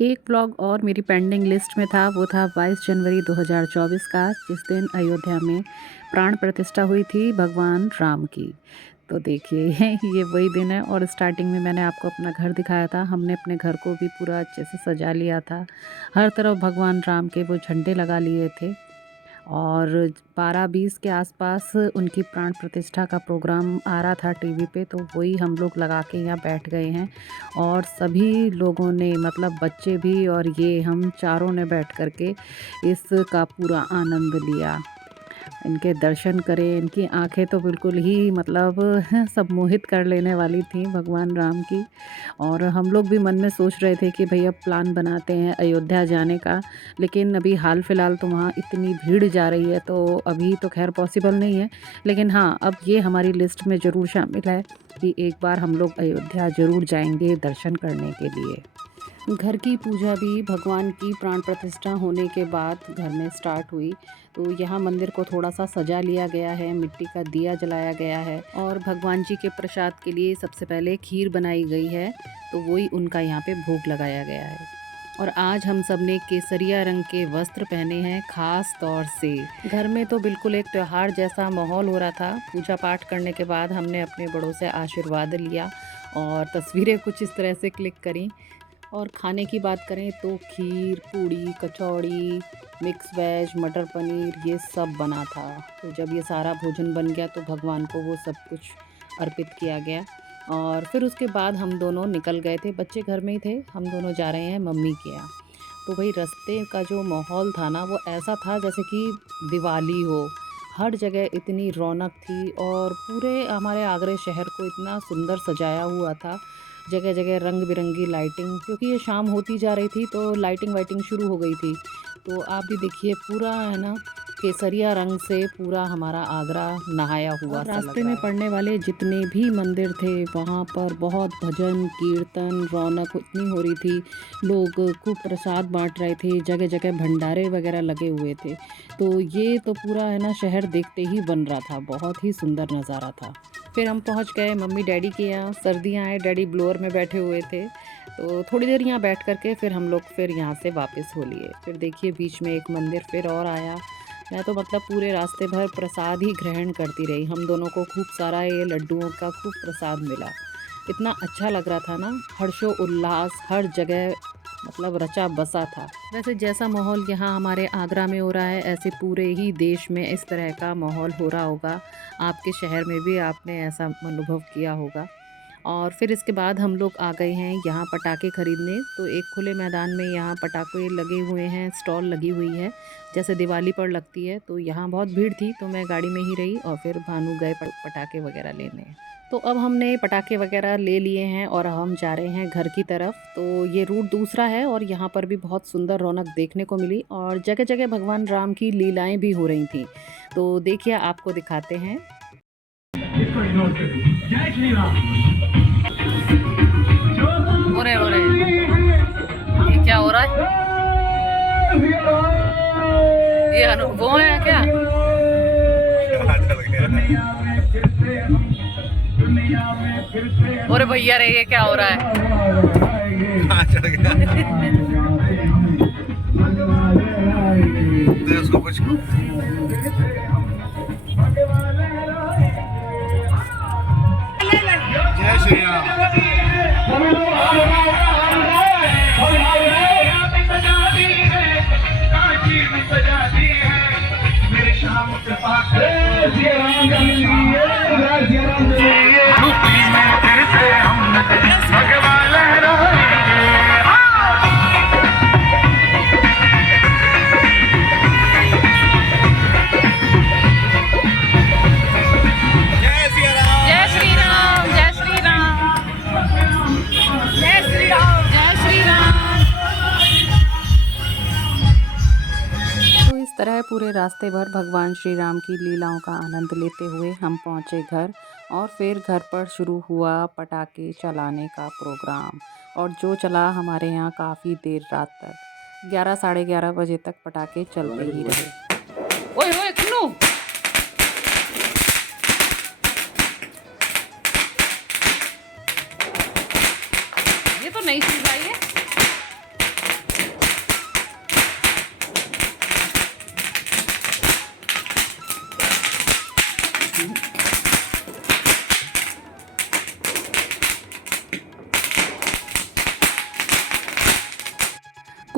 एक व्लॉग और मेरी पेंडिंग लिस्ट में था, वो था 22 जनवरी 2024 का, जिस दिन अयोध्या में प्राण प्रतिष्ठा हुई थी भगवान राम की। तो देखिए ये वही दिन है। और स्टार्टिंग में मैंने आपको अपना घर दिखाया था। हमने अपने घर को भी पूरा अच्छे से सजा लिया था। हर तरफ भगवान राम के वो झंडे लगा लिए थे। और 12-20 के आसपास उनकी प्राण प्रतिष्ठा का प्रोग्राम आ रहा था टीवी पे, तो वही हम लोग लगा के यहाँ बैठ गए हैं। और सभी लोगों ने, मतलब बच्चे भी और ये हम चारों ने बैठ कर के इसका पूरा आनंद लिया। इनके दर्शन करें, इनकी आंखें तो बिल्कुल ही मतलब सम्मोहित कर लेने वाली थी भगवान राम की। और हम लोग भी मन में सोच रहे थे कि भई अब प्लान बनाते हैं अयोध्या जाने का, लेकिन अभी हाल फ़िलहाल तो वहाँ इतनी भीड़ जा रही है, तो अभी तो खैर पॉसिबल नहीं है। लेकिन हाँ, अब ये हमारी लिस्ट में ज़रूर शामिल है कि एक बार हम लोग अयोध्या ज़रूर जाएंगे दर्शन करने के लिए। घर की पूजा भी भगवान की प्राण प्रतिष्ठा होने के बाद घर में स्टार्ट हुई। तो यहाँ मंदिर को थोड़ा सा सजा लिया गया है, मिट्टी का दिया जलाया गया है और भगवान जी के प्रसाद के लिए सबसे पहले खीर बनाई गई है, तो वही उनका यहाँ पे भोग लगाया गया है। और आज हम सब ने केसरिया रंग के वस्त्र पहने हैं खास तौर से। घर में तो बिल्कुल एक त्योहार जैसा माहौल हो रहा था। पूजा पाठ करने के बाद हमने अपने बड़ों से आशीर्वाद लिया और तस्वीरें कुछ इस तरह से क्लिक करी। और खाने की बात करें तो खीर, पूड़ी, कचौड़ी, मिक्स वेज, मटर पनीर, ये सब बना था। तो जब ये सारा भोजन बन गया तो भगवान को वो सब कुछ अर्पित किया गया। और फिर उसके बाद हम दोनों निकल गए थे। बच्चे घर में ही थे, हम दोनों जा रहे हैं मम्मी के यहाँ। तो भाई रास्ते का जो माहौल था ना, वो ऐसा था जैसे कि दिवाली हो। हर जगह इतनी रौनक थी और पूरे हमारे आगरे शहर को इतना सुंदर सजाया हुआ था। जगह जगह रंग बिरंगी लाइटिंग, क्योंकि ये शाम होती जा रही थी तो लाइटिंग वाइटिंग शुरू हो गई थी। तो आप भी देखिए पूरा है ना, केसरिया रंग से पूरा हमारा आगरा नहाया हुआ सा लग रहा है। रास्ते में पड़ने वाले जितने भी मंदिर थे वहाँ पर बहुत भजन कीर्तन, रौनक इतनी हो रही थी। लोग खूब प्रसाद बांट रहे थे, जगह जगह भंडारे वगैरह लगे हुए थे। तो ये तो पूरा है ना शहर देखते ही बन रहा था, बहुत ही सुंदर नज़ारा था। फिर हम पहुंच गए मम्मी डैडी के यहाँ। सर्दियाँ आए, डैडी ब्लोअर में बैठे हुए थे, तो थोड़ी देर यहाँ बैठ करके फिर हम लोग फिर यहाँ से वापस हो लिए। फिर देखिए बीच में एक मंदिर फिर और आया। मैं तो मतलब पूरे रास्ते भर प्रसाद ही ग्रहण करती रही। हम दोनों को खूब सारा ये लड्डुओं का खूब प्रसाद मिला। इतना अच्छा लग रहा था ना, हर्षो उल्लास हर जगह, मतलब रचा बसा था। वैसे जैसा माहौल यहाँ हमारे आगरा में हो रहा है, ऐसे पूरे ही देश में इस तरह का माहौल हो रहा होगा। आपके शहर में भी आपने ऐसा अनुभव किया होगा। और फिर इसके बाद हम लोग आ गए हैं यहाँ पटाखे ख़रीदने। तो एक खुले मैदान में यहाँ पटाखे लगे हुए हैं, स्टॉल लगी हुई है जैसे दिवाली पर लगती है। तो यहाँ बहुत भीड़ थी, तो मैं गाड़ी में ही रही और फिर भानु गए पटाखे वगैरह लेने। तो अब हमने पटाखे वगैरह ले लिए हैं और हम जा रहे हैं घर की तरफ। तो ये रूट दूसरा है और यहाँ पर भी बहुत सुंदर रौनक देखने को मिली और जगह जगह भगवान राम की लीलाएं भी हो रही थी। तो देखिए आपको दिखाते हैं। ओरे ओरे, ये क्या हो रहा है? ये अनुभव है क्या? अरे भैया रे, ये क्या हो रहा है? उसको कुछ जय श्री राम। तरह पूरे रास्ते भर भगवान श्री राम की लीलाओं का आनंद लेते हुए हम पहुंचे घर। और फिर घर पर शुरू हुआ पटाखे चलाने का प्रोग्राम, और जो चला हमारे यहाँ काफ़ी देर रात तक, 11 साढ़े 11 बजे तक पटाखे चलते ही रहे। ओए ओए कुन्नू, ये तो नई चीज़ आई है।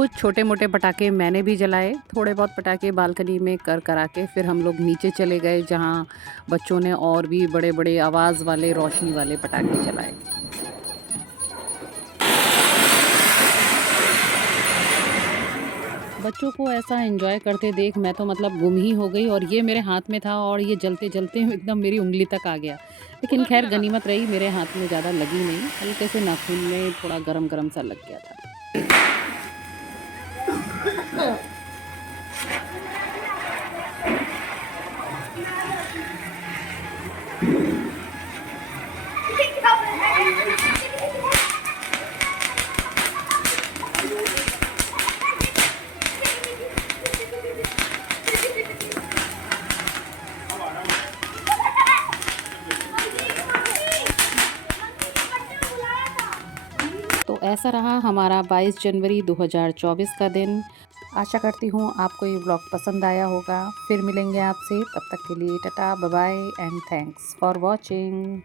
कुछ छोटे-मोटे पटाखे मैंने भी जलाए, थोड़े बहुत पटाखे बालकनी में कर करा के फिर हम लोग नीचे चले गए जहाँ बच्चों ने और भी बड़े-बड़े आवाज़ वाले, रोशनी वाले पटाखे जलाए। बच्चों को ऐसा एन्जॉय करते देख मैं तो मतलब गुम ही हो गई और ये मेरे हाथ में था और ये जलते-जलते एकदम मेरी उँगली तक आ गया। लेकिन ख़ैर गनीमत रही मेरे हाथ में ज़्यादा लगी नहीं, हल्के से नाखून में थोड़ा गरम-गरम सा लग गया था। तो ऐसा रहा हमारा 22 जनवरी 2024 का दिन। आशा करती हूँ आपको ये ब्लॉग पसंद आया होगा। फिर मिलेंगे आपसे, तब तक के लिए tata, bye bye and thanks for watching.